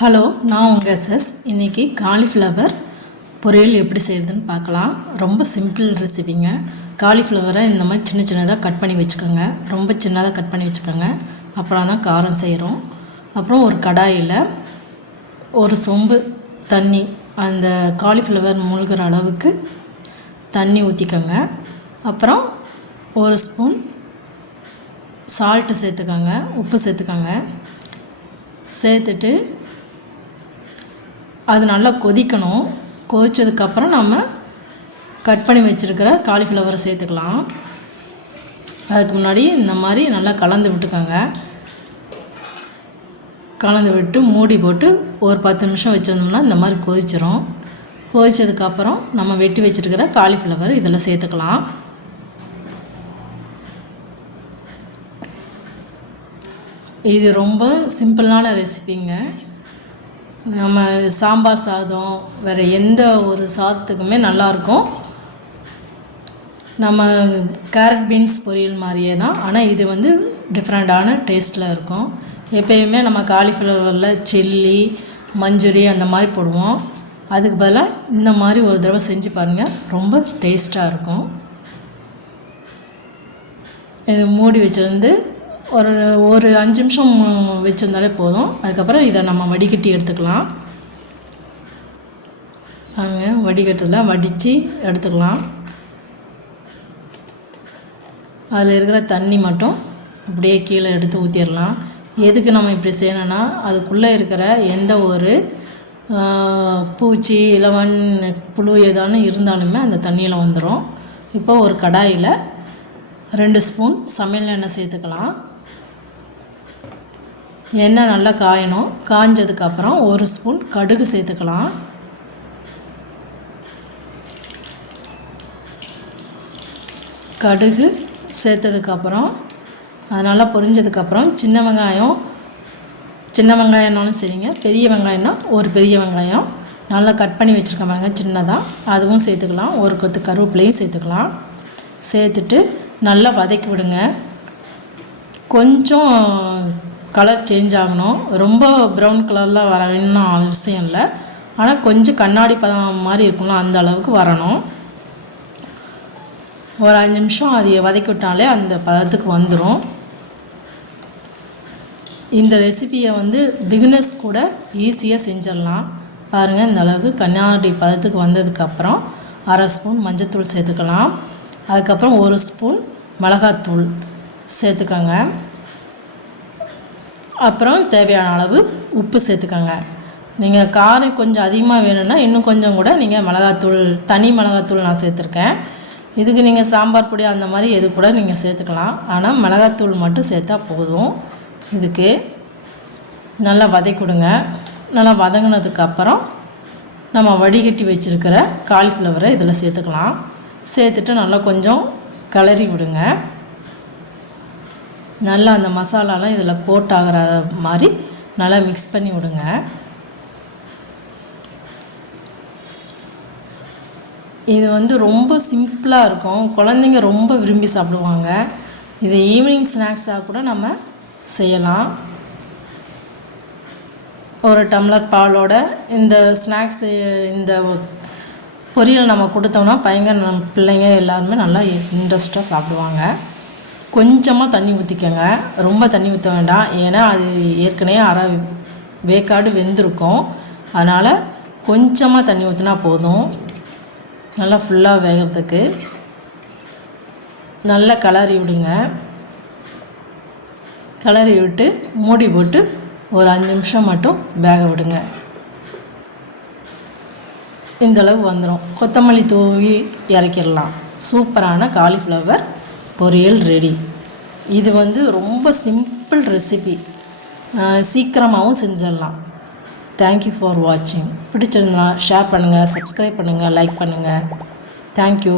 Hello, நான் உங்கள் SS. இன்றைக்கி காலிஃப்ளவர் பொரியல் எப்படி செய்கிறதுன்னு பார்க்கலாம். ரொம்ப சிம்பிள் ரெசிபிங்க. காலிஃப்ளவரை இந்த மாதிரி சின்ன சின்னதாக கட் பண்ணி வச்சுக்கோங்க. ரொம்ப சின்னதாக கட் பண்ணி வச்சுக்கோங்க. அப்புறம் தான் காரம் செய்கிறோம். அப்புறம் ஒரு கடாயில் ஒரு சொம்பு தண்ணி, அந்த காலிஃப்ளவர் மூழ்கிற அளவுக்கு தண்ணி ஊற்றிக்கோங்க. அப்புறம் ஒரு ஸ்பூன் சால்ட்டு சேர்த்துக்கோங்க, உப்பு சேர்த்துக்கோங்க. சேர்த்துட்டு அது நல்லா கொதிக்கணும். கொதித்ததுக்கப்புறம் நம்ம கட் பண்ணி வச்சுருக்கிற காலிஃப்ளவரை சேர்த்துக்கலாம். அதுக்கு முன்னாடி இந்த மாதிரி நல்லா கலந்து விட்டுக்கோங்க. கலந்து விட்டு மூடி போட்டு ஒரு 10 நிமிஷம் வச்சுருந்தோம்னா இந்த மாதிரி கொதிச்சிரும். கொதித்ததுக்கப்புறம் நம்ம வெட்டி வச்சுருக்கிற காலிஃப்ளவர் இதில் சேர்த்துக்கலாம். இது ரொம்ப சிம்பிளான ரெசிபிங்க. நம்ம சாம்பார் சாதம், வேறு எந்த ஒரு சாதத்துக்குமே நல்லாயிருக்கும். நம்ம கேரட் பீன்ஸ் பொரியல் மாதிரியே தான், ஆனால் இது வந்து டிஃப்ரெண்ட்டான டேஸ்ட்டில் இருக்கும். எப்பயுமே நம்ம காலிஃப்ளவரில் சில்லி, மஞ்சூரி அந்த மாதிரி போடுவோம். அதுக்கு பதிலாக இந்த மாதிரி ஒரு தடவை செஞ்சு பாருங்கள், ரொம்ப டேஸ்ட்டாக இருக்கும். இது மூடி வச்சுருந்து ஒரு 5 நிமிஷம் வச்சுருந்தாலே போதும். அதுக்கப்புறம் இதை நம்ம வடிகட்டி எடுத்துக்கலாம். வடிகட்டில் வடித்து எடுத்துக்கலாம். அதில் இருக்கிற தண்ணி மட்டும் அப்படியே கீழே எடுத்து ஊற்றிடலாம். எதுக்கு நம்ம இப்படி செய்யணும்னா, அதுக்குள்ளே இருக்கிற எந்த ஒரு பூச்சி, இலவன், புழு ஏதானு இருந்தாலுமே அந்த தண்ணியில் வந்துடும். இப்போ ஒரு கடாயில் 2 ஸ்பூன் சமையல் எண்ணெய் சேர்த்துக்கலாம். எண்ணெய் நல்லா காயணும். காஞ்சதுக்கப்புறம் 1 ஸ்பூன் கடுகு சேர்த்துக்கலாம். கடுகு சேர்த்ததுக்கப்புறம் அது நல்லா பொரிஞ்சதுக்கப்புறம் சின்ன வெங்காயம்னாலும் சரிங்க, பெரிய வெங்காயம்னா ஒரு பெரிய வெங்காயம் நல்லா கட் பண்ணி வச்சுருக்க பாருங்க சின்னதாக, அதுவும் சேர்த்துக்கலாம். ஒரு கொத்து கருவேப்பிலையும் சேர்த்துக்கலாம். சேர்த்துட்டு நல்லா வதக்கி விடுங்க. கொஞ்சம் கலர் சேஞ்ச் ஆகணும். ரொம்ப ப்ரௌன் கலரில் வர வேணும்னு அவசியம் இல்லை, ஆனால் கொஞ்சம் கண்ணாடி பதம் மாதிரி இருக்கும்ல, அந்த அளவுக்கு வரணும். ஒரு 5 நிமிஷம் அதை வதக்கி விட்டாலே அந்த பதத்துக்கு வந்துடும். இந்த ரெசிபியை வந்து பிகினர்ஸ் கூட ஈஸியாக செஞ்சிடலாம். பாருங்கள், இந்த அளவுக்கு கண்ணாடி பதத்துக்கு வந்ததுக்கப்புறம் 1/2 ஸ்பூன் மஞ்சள்தூள் சேர்த்துக்கலாம். அதுக்கப்புறம் 1 ஸ்பூன் மிளகாத்தூள் சேர்த்துக்கோங்க. அப்புறம் தேவையான அளவு உப்பு சேர்த்துக்கோங்க. நீங்கள் காரம் கொஞ்சம் அதிகமாக வேணும்னா இன்னும் கொஞ்சம் கூட நீங்கள் மிளகாத்தூள், தனி மிளகாத்தூள் நான் சேர்த்துருக்கேன். இதுக்கு நீங்கள் சாம்பார் பொடி அந்த மாதிரி எது கூட நீங்கள் சேர்த்துக்கலாம். ஆனால் மிளகாத்தூள் மட்டும் சேர்த்தா போதும். இதுக்கு நல்லா வதக்கிவிடுங்க. நல்லா வதங்கினதுக்கப்புறம் நம்ம வடிகட்டி வச்சுருக்கிற காலிஃப்ளவரை இதில் சேர்த்துக்கலாம். சேர்த்துட்டு நல்லா கொஞ்சம் கிளறி விடுங்க. நல்லா அந்த மசாலாலாம் இதில் கோட் ஆகிற மாதிரி நல்லா மிக்ஸ் பண்ணி விடுங்க. இது வந்து ரொம்ப சிம்பிளாக இருக்கும். குழந்தைங்க ரொம்ப விரும்பி சாப்பிடுவாங்க. இது ஈவினிங் ஸ்நாக்ஸாக கூட நம்ம செய்யலாம். ஒரு டம்ளர் பாலோட இந்த ஸ்நாக்ஸு, இந்த பொரியல் நம்ம கொடுத்தோம்னா பிள்ளைங்க எல்லாருமே நல்லா இன்ட்ரெஸ்ட்டாக சாப்பிடுவாங்க. கொஞ்சமாக தண்ணி ஊற்றிக்கோங்க, ரொம்ப தண்ணி ஊற்ற வேண்டாம். ஏன்னா அது ஏற்கனவே அரை வேக்காடு வெந்திருக்கும். அதனால் கொஞ்சமாக தண்ணி ஊற்றினா போதும், நல்லா ஃபுல்லாக வேகிறதுக்கு. நல்லா கிளறி விடுங்க. கிளறி விட்டு மூடி போட்டு ஒரு 5 நிமிஷம் மட்டும் வேக விடுங்க. இந்தளவுக்கு வந்துடும். கொத்தமல்லி தூவி இறக்கிடலாம். சூப்பரான காலிஃப்ளவர் பொரியல் ரெடி. இது வந்து ரொம்ப சிம்பிள் ரெசிபி, சீக்கிரமாகவும் செஞ்சிடலாம். தேங்க்யூ ஃபார் வாட்சிங். பிடிச்சிருந்தா ஷேர் பண்ணுங்கள், சப்ஸ்கிரைப் பண்ணுங்கள், லைக் பண்ணுங்கள். தேங்க்யூ.